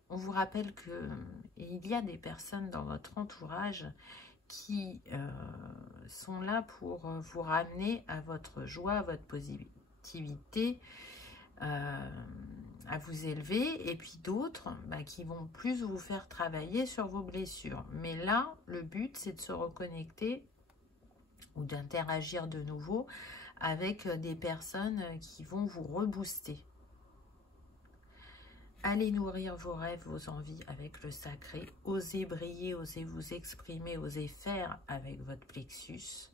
on vous rappelle que il y a des personnes dans votre entourage qui sont là pour vous ramener à votre joie, à votre positivité, à vous élever, et puis d'autres qui vont plus vous faire travailler sur vos blessures. Mais là, le but, c'est de se reconnecter ou d'interagir de nouveau avec des personnes qui vont vous rebooster. Allez nourrir vos rêves, vos envies avec le sacré. Osez briller, osez vous exprimer, osez faire avec votre plexus.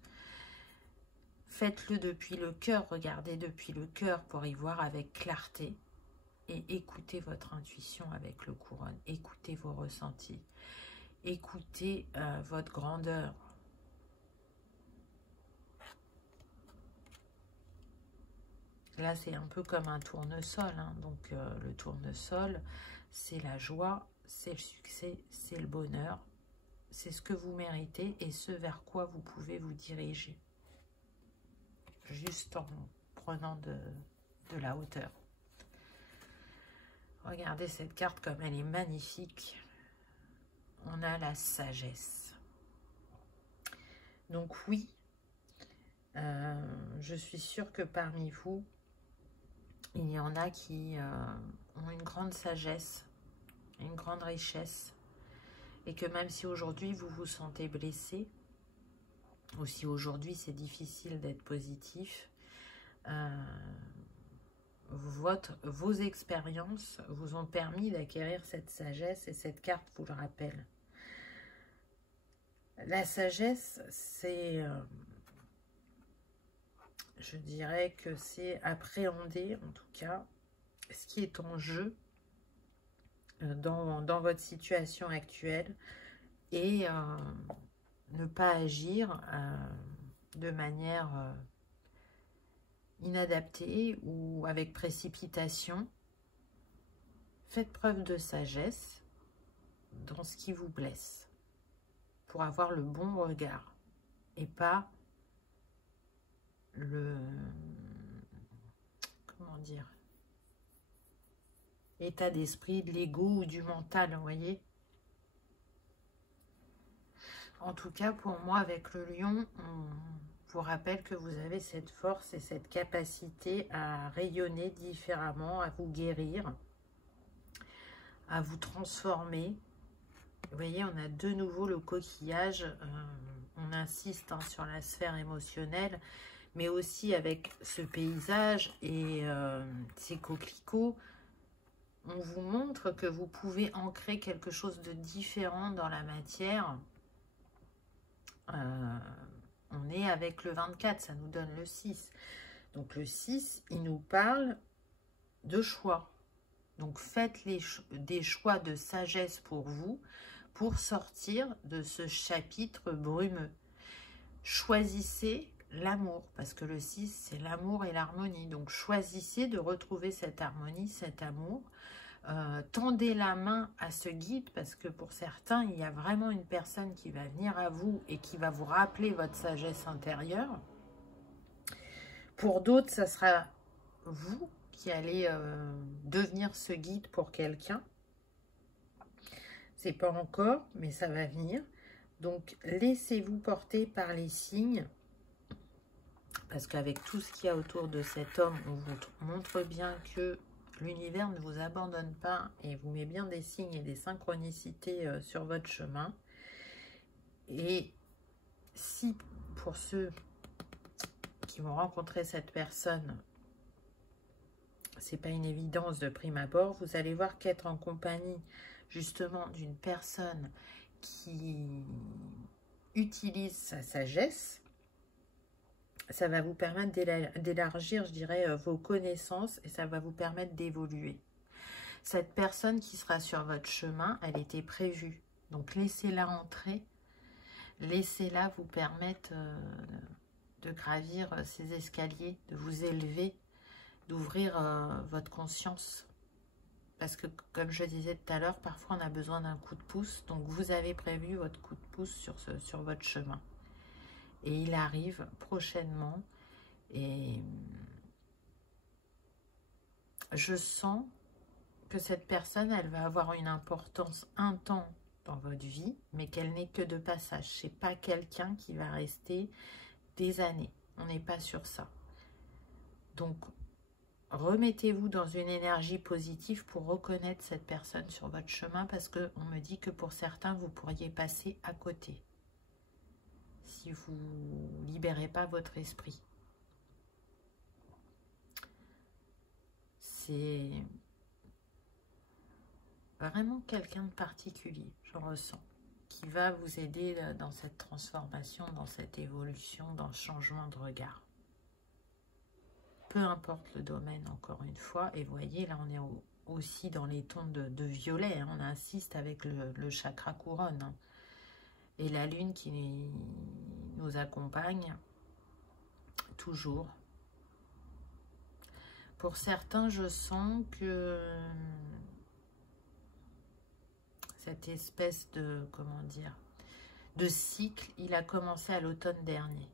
Faites-le depuis le cœur, regardez depuis le cœur pour y voir avec clarté. Et écoutez votre intuition avec le couronne. Écoutez vos ressentis. Écoutez votre grandeur. Là, c'est un peu comme un tournesol. Hein. Donc, le tournesol, c'est la joie, c'est le succès, c'est le bonheur. C'est ce que vous méritez et ce vers quoi vous pouvez vous diriger. Juste en prenant de la hauteur. Regardez cette carte comme elle est magnifique. On a la sagesse. Donc oui, je suis sûre que parmi vous, il y en a qui ont une grande sagesse, une grande richesse. Et que même si aujourd'hui vous vous sentez blessé, Aussi aujourd'hui, c'est difficile d'être positif. Vos expériences vous ont permis d'acquérir cette sagesse et cette carte vous le rappelle. La sagesse, c'est, je dirais que c'est appréhender en tout cas ce qui est en jeu dans votre situation actuelle et ne pas agir de manière inadaptée ou avec précipitation. Faites preuve de sagesse dans ce qui vous blesse pour avoir le bon regard et pas le, comment dire, état d'esprit, de l'ego ou du mental, vous voyez. En tout cas, pour moi, avec le lion, on vous rappelle que vous avez cette force et cette capacité à rayonner différemment, à vous guérir, à vous transformer. Vous voyez, on a de nouveau le coquillage. On insiste sur la sphère émotionnelle, mais aussi avec ce paysage et ces coquelicots. On vous montre que vous pouvez ancrer quelque chose de différent dans la matière. On est avec le 24, ça nous donne le 6. Donc le 6, il nous parle de choix. Donc faites des choix de sagesse pour vous, pour sortir de ce chapitre brumeux. Choisissez l'amour, parce que le 6, c'est l'amour et l'harmonie. Donc choisissez de retrouver cette harmonie, cet amour. Tendez la main à ce guide, parce que pour certains, il y a vraiment une personne qui va venir à vous et qui va vous rappeler votre sagesse intérieure. Pour d'autres, ça sera vous qui allez devenir ce guide pour quelqu'un. C'est pas encore, mais ça va venir. Donc, laissez-vous porter par les signes, parce qu'avec tout ce qu'il y a autour de cet homme, on vous montre bien que l'univers ne vous abandonne pas et vous met bien des signes et des synchronicités sur votre chemin. Et si, pour ceux qui vont rencontrer cette personne, c'est pas une évidence de prime abord, vous allez voir qu'être en compagnie justement d'une personne qui utilise sa sagesse, ça va vous permettre d'élargir, je dirais, vos connaissances et ça va vous permettre d'évoluer. Cette personne qui sera sur votre chemin, elle était prévue. Donc, laissez-la entrer. Laissez-la vous permettre de gravir ces escaliers, de vous élever, d'ouvrir votre conscience. Parce que, comme je disais tout à l'heure, parfois on a besoin d'un coup de pouce. Donc, vous avez prévu votre coup de pouce sur votre chemin. Et il arrive prochainement. Et je sens que cette personne, elle va avoir une importance un temps dans votre vie, mais qu'elle n'est que de passage. Ce n'est pas quelqu'un qui va rester des années. On n'est pas sur ça. Donc, remettez-vous dans une énergie positive pour reconnaître cette personne sur votre chemin, parce qu'on me dit que pour certains, vous pourriez passer à côté si vous ne libérez pas votre esprit. C'est vraiment quelqu'un de particulier, je ressens, qui va vous aider dans cette transformation, dans cette évolution, dans ce changement de regard. Peu importe le domaine, encore une fois. Et vous voyez, là, on est aussi dans les tons de violet. Hein, on insiste avec le chakra couronne. Hein, et la lune qui nous accompagne toujours. Pour certains, je sens que cette espèce de, comment dire, de cycle, il a commencé à l'automne dernier.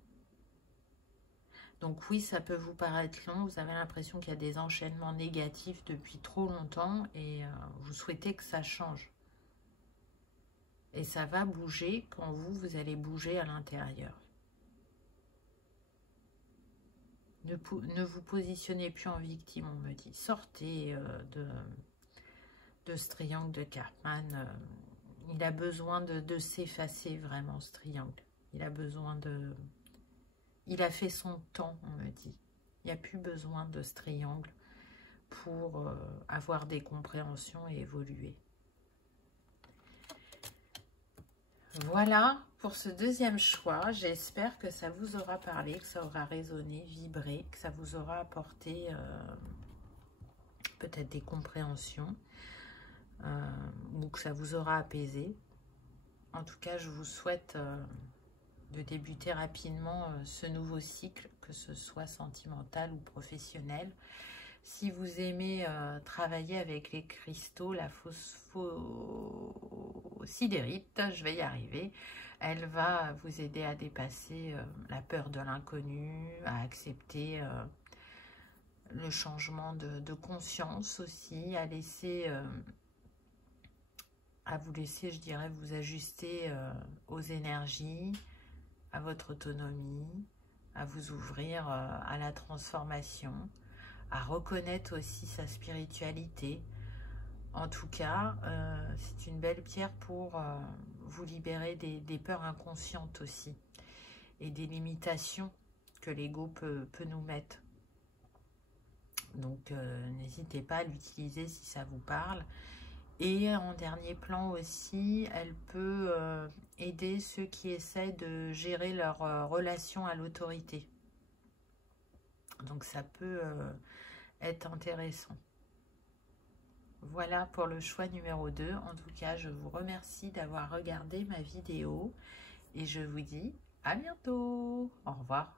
Donc oui, ça peut vous paraître long, vous avez l'impression qu'il y a des enchaînements négatifs depuis trop longtemps et vous souhaitez que ça change. Et ça va bouger quand vous allez bouger à l'intérieur. Ne vous positionnez plus en victime, on me dit. Sortez de ce triangle de Karpman. Il a besoin de s'effacer vraiment, ce triangle. Il a besoin de... Il a fait son temps, on me dit. Il n'y a plus besoin de ce triangle pour avoir des compréhensions et évoluer. Voilà pour ce deuxième choix. J'espère que ça vous aura parlé, que ça aura résonné, vibré, que ça vous aura apporté peut-être des compréhensions ou que ça vous aura apaisé. En tout cas, je vous souhaite de débuter rapidement ce nouveau cycle, que ce soit sentimental ou professionnel. Si vous aimez travailler avec les cristaux, la phosphosidérite, je vais y arriver, elle va vous aider à dépasser la peur de l'inconnu, à accepter le changement de conscience aussi, à vous laisser, je dirais, vous ajuster aux énergies, à votre autonomie, à vous ouvrir à la transformation, à reconnaître aussi sa spiritualité. En tout cas, c'est une belle pierre pour vous libérer des peurs inconscientes aussi et des limitations que l'ego peut nous mettre. Donc, n'hésitez pas à l'utiliser si ça vous parle. Et en dernier plan aussi, elle peut aider ceux qui essaient de gérer leur relation à l'autorité. Donc ça peut être intéressant. Voilà pour le choix numéro 2. En tout cas, je vous remercie d'avoir regardé ma vidéo et je vous dis à bientôt. Au revoir.